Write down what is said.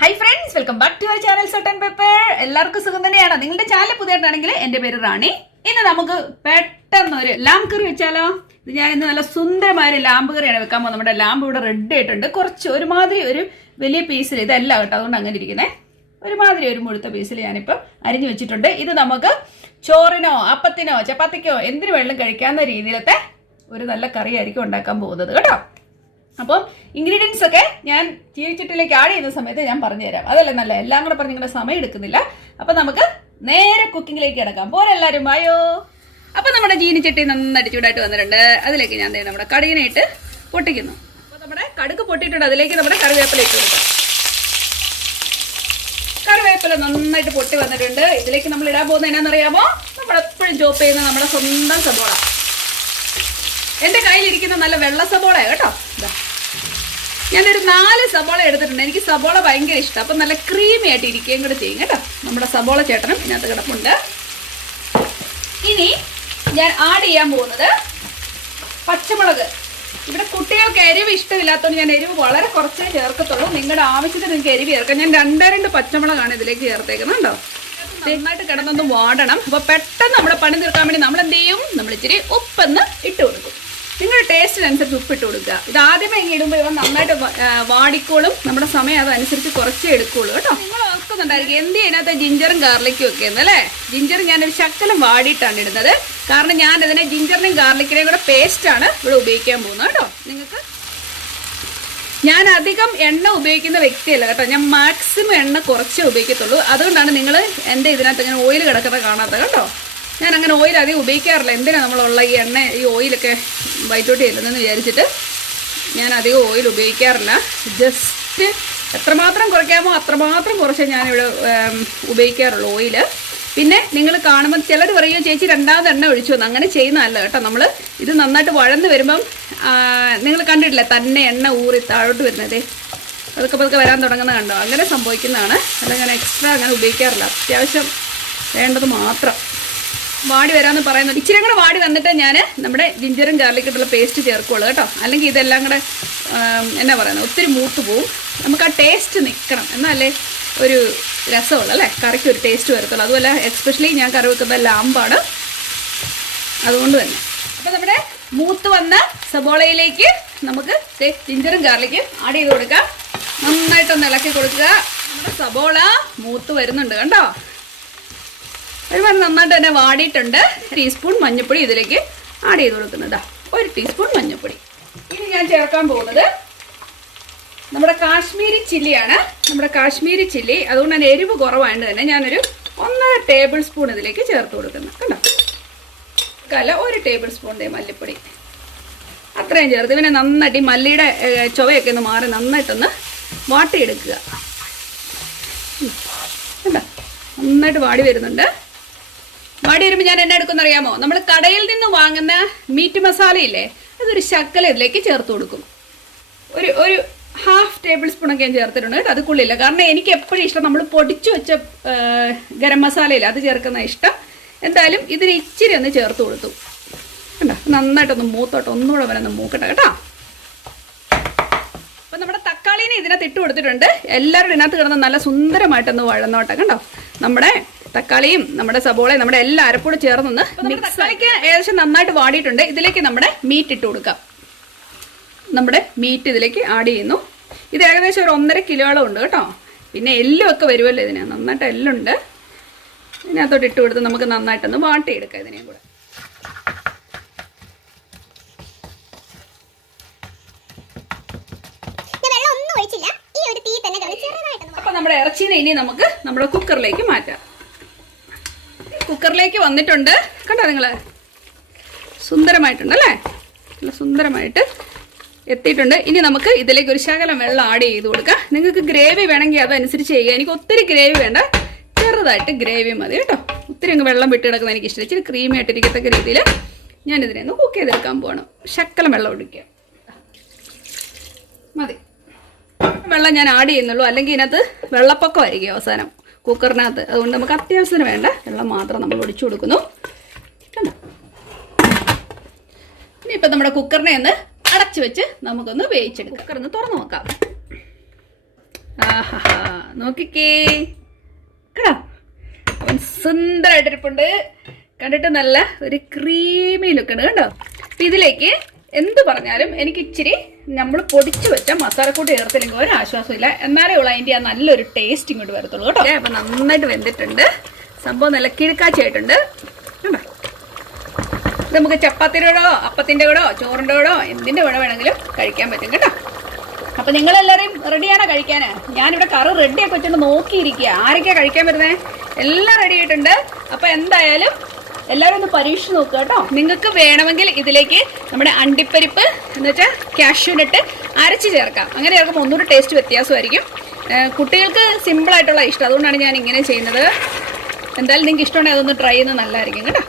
Hi friends, welcome back to our channel Salt and Pepper. എല്ലാവർക്കും സുഖം തന്നെയാണ്. നിങ്ങളുടെ ചാനൽ പുതിയതാണെങ്കിൽ എൻ്റെ പേര് റാണി. ഇന്ന് നമുക്ക് പെട്ടെന്ന് ഒരു ലാമ്പ് കറി വെച്ചാലോ? ഇത് ഞാൻ ഇന്ന് നല്ല സുന്ദരമായ ഒരു ലാമ്പ് കറിയാണ് വെക്കാൻ പോകുന്നത്. നമ്മുടെ ലാമ്പ് ഇവിടെ റെഡി ആയിട്ടുണ്ട്. കുറച്ച് ഒരുമാതിരി ഒരു വലിയ പീസിൽ ഇതല്ല കേട്ടോ, അതുകൊണ്ട് അങ്ങനെ ഇരിക്കുന്നത്. ഒരുമാതിരി ഒരു മുഴുത്ത പീസിൽ ഞാനിപ്പോൾ അരിഞ്ഞു വെച്ചിട്ടുണ്ട്. ഇത് നമുക്ക് ചോറിനോ അപ്പത്തിനോ ചപ്പാത്തിക്കോ എന്തിനു വെള്ളം കഴിക്കാവുന്ന രീതിയിലത്തെ ഒരു നല്ല കറി ആയിരിക്കും ഉണ്ടാക്കാൻ പോകുന്നത് കേട്ടോ. അപ്പം ഇൻഗ്രീഡിയൻസ് ഒക്കെ ഞാൻ ചീനിച്ചട്ടിയിലേക്ക് ആഡ് ചെയ്യുന്ന സമയത്ത് ഞാൻ പറഞ്ഞുതരാം. അതല്ല നല്ല എല്ലാം കൂടെ പറഞ്ഞ് നിങ്ങളുടെ സമയം എടുക്കുന്നില്ല. അപ്പം നമുക്ക് നേരെ കുക്കിങ്ങിലേക്ക് കിടക്കാം. പോരെല്ലാവരും വായോ. അപ്പം നമ്മുടെ ചീനിച്ചട്ടി നന്നായിട്ട് ചൂടായിട്ട് വന്നിട്ടുണ്ട്. അതിലേക്ക് ഞാൻ നമ്മുടെ കടുകിനായിട്ട് പൊട്ടിക്കുന്നു. അപ്പോൾ നമ്മുടെ കടുക് പൊട്ടിയിട്ടുണ്ട്. അതിലേക്ക് നമ്മുടെ കറിവേപ്പില ഇട്ട് കൊടുക്കാം. കറിവേപ്പില നന്നായിട്ട് പൊട്ടി വന്നിട്ടുണ്ട്. ഇതിലേക്ക് നമ്മൾ ഇടാൻ പോകുന്നത് എന്നാണെന്നറിയാമോ? നമ്മളെപ്പോഴും ചോപ്പ് ചെയ്യുന്ന നമ്മുടെ സ്വന്തം സബോള. എൻ്റെ കയ്യിലിരിക്കുന്ന നല്ല വെള്ള സബോളയാണ് കേട്ടോ. ഇതാ ഞാനൊരു 4 സബോള എടുത്തിട്ടുണ്ട്. എനിക്ക് സബോള ഭയങ്കര ഇഷ്ടം. അപ്പം നല്ല ക്രീമി ആയിട്ട് ഇരിക്കുകയും കൂടെ ചെയ്യും കേട്ടോ. നമ്മുടെ സബോള ചേട്ടനും ഇതിനകത്ത് കിടപ്പുണ്ട്. ഇനി ഞാൻ ആഡ് ചെയ്യാൻ പോകുന്നത് പച്ചമുളക്. ഇവിടെ കുട്ടികൾക്ക് എരിവ് ഇഷ്ടമില്ലാത്തതുകൊണ്ട് ഞാൻ എരിവ് വളരെ കുറച്ചേ ചേർക്കത്തുള്ളൂ. നിങ്ങളുടെ ആവശ്യത്തിന് നിങ്ങൾക്ക് എരിവ് ചേർക്കാം. ഞാൻ 2 പച്ചമുളകാണ് ഇതിലേക്ക് ചേർത്തേക്കുന്നത് കേട്ടോ. നന്നായിട്ട് കിടന്നൊന്ന് വാടണം. അപ്പോൾ പെട്ടെന്ന് നമ്മുടെ പണി തീർക്കാൻ വേണ്ടി നമ്മൾ എന്ത് ചെയ്യും? നമ്മൾ ഇച്ചിരി ഉപ്പൊന്ന് ഇട്ട് കൊടുക്കും. നിങ്ങളുടെ ടേസ്റ്റിനനുസരിച്ച് ഉപ്പിട്ട് കൊടുക്കുക. ഇത് ആദ്യമേ ഇങ്ങനെ ഇടുമ്പോൾ ഇവ നന്നായിട്ട് വാടിക്കോളും. നമ്മുടെ സമയം അതനുസരിച്ച് കുറച്ചേ എടുക്കുള്ളൂ കേട്ടോ. നിങ്ങൾ ഓർക്കുന്നുണ്ടായിരിക്കും എന്ത് ഇതിനകത്ത് ജിഞ്ചറും ഗാർലിക്കും ഒക്കെ എന്ന് അല്ലേ? ജിഞ്ചർ ഞാനൊരു ശക്കലം വാടിയിട്ടാണ് ഇടുന്നത്. കാരണം ഞാൻ ഇതിനെ ജിഞ്ചറിനെയും ഗാർലിക്കിനെയും കൂടെ പേസ്റ്റാണ് ഇവിടെ ഉപയോഗിക്കാൻ പോകുന്നത് കേട്ടോ. നിങ്ങൾക്ക് ഞാൻ അധികം എണ്ണ ഉപയോഗിക്കുന്ന വ്യക്തിയല്ല കേട്ടോ. ഞാൻ മാക്സിമം എണ്ണ കുറച്ചേ ഉപയോഗിക്കത്തുള്ളൂ. അതുകൊണ്ടാണ് നിങ്ങൾ എൻ്റെ ഇതിനകത്ത് ഇങ്ങനെ ഓയിൽ കിടക്കുന്നത് കാണാത്തത് കേട്ടോ. ഞാൻ അങ്ങനെ ഓയിൽ അധികം ഉപയോഗിക്കാറില്ല. എന്തിനാണ് നമ്മളുള്ള ഈ എണ്ണ ഈ ഓയിലൊക്കെ വയറ്റോട്ട് ചെല്ലുന്നതെന്ന് വിചാരിച്ചിട്ട് ഞാൻ അധികം ഓയിൽ ഉപയോഗിക്കാറില്ല. ജസ്റ്റ് എത്രമാത്രം കുറയ്ക്കാമോ അത്രമാത്രം കുറച്ചേ ഞാനിവിടെ ഉപയോഗിക്കാറുള്ളൂ ഓയിൽ. പിന്നെ നിങ്ങൾ കാണുമ്പോൾ ചിലർ പറയുമോ ചേച്ചി 2ാമത് എണ്ണ ഒഴിച്ചു വന്നു. അങ്ങനെ ചെയ്യുന്നതല്ല കേട്ടോ. നമ്മൾ ഇത് നന്നായിട്ട് വഴന്ന് വരുമ്പം നിങ്ങൾ കണ്ടിട്ടില്ലേ തന്നെ എണ്ണ ഊറി താഴോട്ട് വരുന്നത്? അതൊക്കെ പതുക്കെ വരാൻ തുടങ്ങുന്നത് കണ്ടോ? അങ്ങനെ സംഭവിക്കുന്നതാണ്. അല്ല ഞാൻ എക്സ്ട്രാ അങ്ങനെ ഉപയോഗിക്കാറില്ല. അത്യാവശ്യം വേണ്ടത് മാത്രം. വാടി വരാമെന്ന് പറയുന്നത് ഇച്ചിരി കൂടെ വാടി വന്നിട്ട് ഞാൻ നമ്മുടെ ജിഞ്ചറും ഗാർലിക്കിട്ടുള്ള പേസ്റ്റ് ചേർക്കുള്ളൂ കേട്ടോ. അല്ലെങ്കിൽ ഇതെല്ലാം കൂടെ എന്നാ പറയുന്നത് ഒത്തിരി മൂത്ത് പോവും. നമുക്ക് ആ ടേസ്റ്റ് നിൽക്കണം എന്നാലേ ഒരു രസമുള്ളൂ അല്ലേ? കറിക്ക് ഒരു ടേസ്റ്റ് വരത്തുള്ളൂ. അതുപോലെ എക്സ്പെഷ്യലി ഞാൻ കറി വെക്കുന്ന ലാമ്പാണ്, അതുകൊണ്ട് തന്നെ. അപ്പം നമ്മുടെ മൂത്ത് വന്ന സബോളയിലേക്ക് നമുക്ക് ജിഞ്ചറും ഗാർലിക്കും ആഡ് ചെയ്ത് കൊടുക്കാം. നന്നായിട്ടൊന്ന് ഇളക്കി കൊടുക്കുക. നമ്മുടെ സബോള മൂത്ത് വരുന്നുണ്ട് കണ്ടോ. ഒരുപാട് നന്നായിട്ട് തന്നെ വാടിയിട്ടുണ്ട്. ടീസ്പൂൺ മഞ്ഞൾപ്പൊടി ഇതിലേക്ക് ആഡ് ചെയ്ത് കൊടുക്കുന്നതാ. 1 ടീസ്പൂൺ മഞ്ഞൾപ്പൊടി. ഇനി ഞാൻ ചേർക്കാൻ പോകുന്നത് നമ്മുടെ കാശ്മീരി ചില്ലിയാണ്. നമ്മുടെ കാശ്മീരി ചില്ലി അതുകൊണ്ട് തന്നെ എരിവ് കുറവായതുകൊണ്ട് തന്നെ ഞാനൊരു 1.5 ടേബിൾ സ്പൂൺ ഇതിലേക്ക് ചേർത്ത് കൊടുക്കുന്നു കണ്ടോ. 1 ടേബിൾ സ്പൂൺ മല്ലിപ്പൊടി അത്രയും ചേർത്ത് പിന്നെ നന്നായിട്ട് ഈ മല്ലിയുടെ ചുവയൊക്കെ ഒന്ന് മാറി നന്നായിട്ടൊന്ന് വാട്ടിയെടുക്കുക കണ്ടോ. നന്നായിട്ട് വാടി വരുന്നുണ്ട്. വാടി വരുമ്പോൾ ഞാൻ എന്നെ എടുക്കുമെന്ന് അറിയാമോ? നമ്മൾ കടയിൽ നിന്ന് വാങ്ങുന്ന മീറ്റ് മസാലയില്ലേ, അതൊരു ശക്കല ഇതിലേക്ക് ചേർത്ത് കൊടുക്കും. ഒരു 1/2 ടേബിൾ സ്പൂണൊക്കെ ഞാൻ ചേർത്തിട്ടുണ്ട് കേട്ടോ. അത് കൊള്ളില്ല. കാരണം എനിക്ക് എപ്പോഴും ഇഷ്ടം നമ്മൾ പൊടിച്ചു വെച്ച ഗരം മസാലയില്ല അത് ചേർക്കുന്ന ഇഷ്ടം. എന്തായാലും ഇതിന് ഇച്ചിരി ഒന്ന് ചേർത്ത് കൊടുത്തു കണ്ടോ. നന്നായിട്ടൊന്ന് മൂത്തോട്ടോ, ഒന്നുകൂടെ വരെ ഒന്ന് മൂക്കട്ടെ കേട്ടോ. അപ്പം നമ്മുടെ തക്കാളീനെ ഇതിനകത്ത് ഇട്ട് കൊടുത്തിട്ടുണ്ട്. എല്ലാവരും ഇതിനകത്ത് കിടന്ന് നല്ല സുന്ദരമായിട്ടൊന്ന് വഴന്നോട്ടെ കണ്ടോ. നമ്മുടെ തക്കാളിയും നമ്മുടെ സബോളയും നമ്മുടെ എല്ലാ അരപ്പൂടെ ചേർന്നൊന്ന് തക്കാളിക്ക് ഏകദേശം നന്നായിട്ട് വാടിയിട്ടുണ്ട്. ഇതിലേക്ക് നമ്മുടെ മീറ്റ് ഇട്ട് കൊടുക്കാം. നമ്മുടെ മീറ്റ് ഇതിലേക്ക് ആഡ് ചെയ്യുന്നു. ഇത് ഏകദേശം ഒരു 1.5 കിലോളം ഉണ്ട് കേട്ടോ. പിന്നെ എല്ലുമൊക്കെ വരുമല്ലോ ഇതിന്, നന്നായിട്ട് എല്ലുണ്ട്. ഇതിനകത്തോട്ട് ഇട്ട് കൊടുത്ത് നമുക്ക് നന്നായിട്ടൊന്ന് വാട്ടിയെടുക്കാം ഇതിനെയും കൂടെ. അപ്പം നമ്മുടെ ഇറച്ചീനെ ഇനി നമുക്ക് നമ്മുടെ കുക്കറിലേക്ക് മാറ്റാം. കുക്കറിലേക്ക് വന്നിട്ടുണ്ട് കണ്ടോ നിങ്ങൾ. സുന്ദരമായിട്ടുണ്ടല്ലേ, നല്ല സുന്ദരമായിട്ട് എത്തിയിട്ടുണ്ട്. ഇനി നമുക്ക് ഇതിലേക്ക് ഒരു ശകലം വെള്ളം ആഡ് ചെയ്ത് കൊടുക്കാം. നിങ്ങൾക്ക് ഗ്രേവി വേണമെങ്കിൽ അതനുസരിച്ച് ചെയ്യുക. എനിക്ക് ഒത്തിരി ഗ്രേവി വേണ്ട, ചെറുതായിട്ട് ഗ്രേവി മതി കേട്ടോ. ഒത്തിരി അങ്ങ് വെള്ളം വിട്ട് കിടക്കുന്ന എനിക്ക് ഇഷ്ടം. ഇച്ചിരി ക്രീമി ആയിട്ടിരിക്കത്തക്ക രീതിയിൽ ഞാനിതിനെ ഒന്ന് കുക്ക് ചെയ്തെടുക്കാൻ പോകണം. ശകലം വെള്ളം ഒഴിക്കുക മതി. വെള്ളം ഞാൻ ആഡ് ചെയ്യുന്നുള്ളൂ, അല്ലെങ്കിൽ ഇതിനകത്ത് വെള്ളപ്പൊക്കമായിരിക്കും അവസാനം കുക്കറിനകത്ത്. അതുകൊണ്ട് നമുക്ക് അത്യാവശ്യത്തിന് വേണ്ട വെള്ളം മാത്രം നമ്മൾ ഒഴിച്ചു കൊടുക്കുന്നു. ഇനിയിപ്പോൾ നമ്മുടെ കുക്കറിനെ ഒന്ന് അടച്ചു വെച്ച് നമുക്കൊന്ന് വേവിച്ചെടുക്കാം. കുക്കർ ഒന്ന് തുറന്നു നോക്കാം. ആഹാ നോക്കിക്കേ കേട്ടോ, അവൻ സുന്ദരമായിട്ടിരിപ്പുണ്ട്. കണ്ടിട്ട് നല്ല ഒരു ക്രീമി ലുക്കാണ് കണ്ടോ. ഇതിലേക്ക് എന്ത് പറഞ്ഞാലും എനിക്ക് ഇച്ചിരി നമ്മൾ പൊടിച്ചു വെച്ച മസാലക്കൂട്ട് ചേർത്തില്ലെങ്കിൽ ഒരു ആശ്വാസമില്ല. എന്നാലേ ഉള്ളൂ അതിൻ്റെ ആ നല്ലൊരു ടേസ്റ്റ് ഇങ്ങോട്ട് വരത്തുള്ളൂ കേട്ടോ. അപ്പം നന്നായിട്ട് വെന്തിട്ടുണ്ട്, സംഭവം നല്ല കിഴക്കാച്ചായിട്ടുണ്ട് കേട്ടോ. ഇത് നമുക്ക് ചപ്പാത്തിയുടെ കൂടോ അപ്പത്തിൻ്റെ കൂടോ ചോറിൻ്റെ കൂടോ എന്തിൻ്റെ കൂടെ വേണമെങ്കിലും കഴിക്കാൻ പറ്റും കേട്ടോ. അപ്പം നിങ്ങളെല്ലാവരും റെഡിയാണോ കഴിക്കാൻ? ഞാനിവിടെ കറി റെഡിയൊക്കെ വെച്ചിട്ട് നോക്കിയിരിക്കുക, ആരൊക്കെയാണ് കഴിക്കാൻ വരുന്നത്. എല്ലാം റെഡി ആയിട്ടുണ്ട്. അപ്പം എന്തായാലും എല്ലാവരും ഒന്ന് പരീക്ഷിച്ച് നോക്കുക കേട്ടോ. നിങ്ങൾക്ക് വേണമെങ്കിൽ ഇതിലേക്ക് നമ്മുടെ അണ്ടിപ്പരിപ്പ് എന്ന് വെച്ചാൽ കാഷ്യൂനട്ട് അരച്ച് ചേർക്കാം. അങ്ങനെ ചേർക്കുമ്പോൾ ഒന്നുകൂടി ടേസ്റ്റ് വ്യത്യാസമായിരിക്കും. കുട്ടികൾക്ക് സിമ്പിളായിട്ടുള്ള ഇഷ്ടം, അതുകൊണ്ടാണ് ഞാൻ ഇങ്ങനെ ചെയ്യുന്നത്. എന്തായാലും നിങ്ങൾക്ക് ഇഷ്ടമുണ്ടെങ്കിൽ അതൊന്ന് ട്രൈ ചെയ്യുന്നത് നല്ലതായിരിക്കും കേട്ടോ.